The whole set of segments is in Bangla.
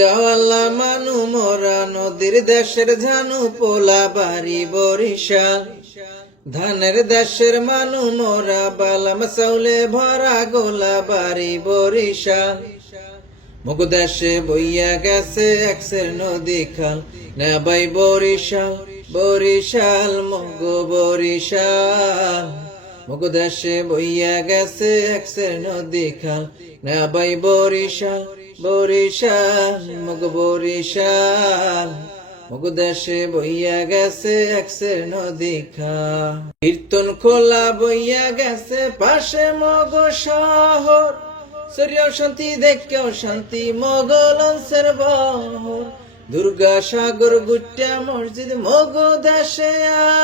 জাওয়াল্লা মানু মোরা নদীর দেশের ঝানু পোলা বাড়ি বরিশাল। ধানের দেশের মানু মোরা বালাম চাউলে ভরা গোলা বাড়ি বরিশাল। মুগ দেশে বইয়া গেছে একসের নদী খাল, নেবাই বরিশাল বরিশাল মগ বরিশাল। মুগ দেশে বইয়া গেছে একসের নদী খাল, নেবাই বরিশাল বরিশাল মগ বরিশাল। মুগ দেশে বইয়া গেছে একসের নদী খাল। কীর্তন খোলা বইয়া গেছে পাশে মগ শহর, সরিয়া শান্তি দেখেও শান্তি মগলন্সের বহর। দুর্গা সাগর গুট্টা মসজিদ মগ দেশে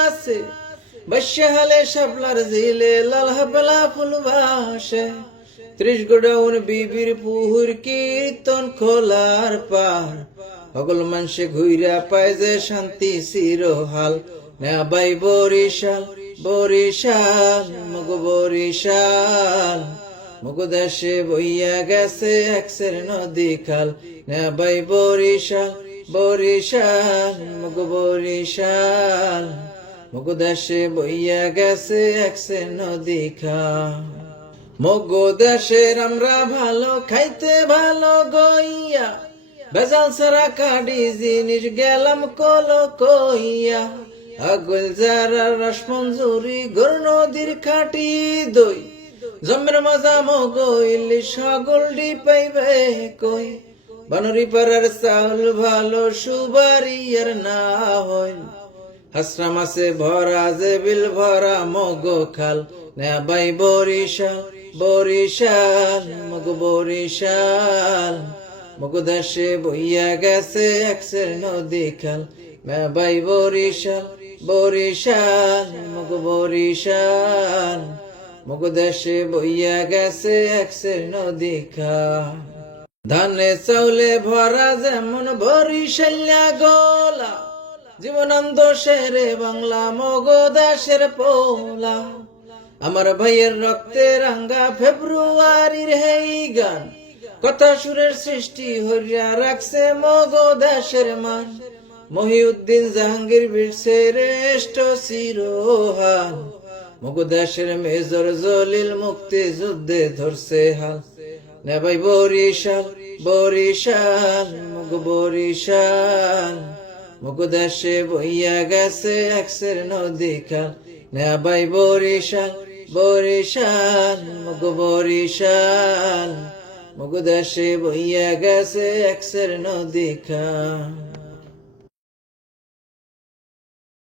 আছে, বৈশালে শাপলার ঝিলে লাল হাবলা ফুল ভাসে। 30 গোডাউন বিবির পুহুর কীর্তন খোলার পার, সকল মানুষে ঘুইরা পায় যে শান্তি চিরহাল। নেবাই বরিশাল বরিশাল মগ বরিশাল। মুগ দেশে বইয়া গেছে একসের নদী খাল, নেবাই বরিশাল বরিশাল মগ বরিশাল। মুগ দেশে বইয়া গেছে একসের নদী খাল। মগ দেশের আমরা ভালো খাইতে ভালো গইয়া, বেজাল সারা কাডি জিনিস গেলাম কলো কইয়া। আগুল যারা রস মঞ্জুরি গর নদীর খাটি দই, জমের মজা মগ ইলিশ ছাগল ডি পাইবে কই। বানরি পাড়ার চাউল ভালো সুবারি আর না হয়, হাসরা মাছে ভরা যে বিল ভরা মগ খাল। নেবাই বরিশাল বরিশাল মগ বরিশাল। মুগ দেশে বইয়া গেছে একসের নদী খাল, নেবাই বরিশাল বরিশাল মগ বরিশাল। মুগ দেশে বইয়া গেছে একসের নদী খাল। ধানে চাউলে ভরা যেমন বরিশাল্যা গোলা, জীবনানন্দ শেরে বাংলা মগ দেশের পোলা। আমার ভাইয়ের রক্তে রাঙ্গা ফেব্রুয়ারির হেই গান, কথা সুরের সৃষ্টি হইয়া রাখছে মগ দেশের মান। মহিউদ্দিন জাহাঙ্গীর বীর শ্রেষ্ঠ চিরহাল, মগ দেশের মেজর জলিল মুক্তি যুদ্ধে ধরছে হাল। নেবাই বরিশাল বরিশাল মগ বরিশাল। মুগ দেশে বইয়া গেছে একসের নদী খাল, নেবাই বরিশাল বরিশাল মগ বরিশাল। মুগ দেশে বইয়া গেছে একসের নদী খাল।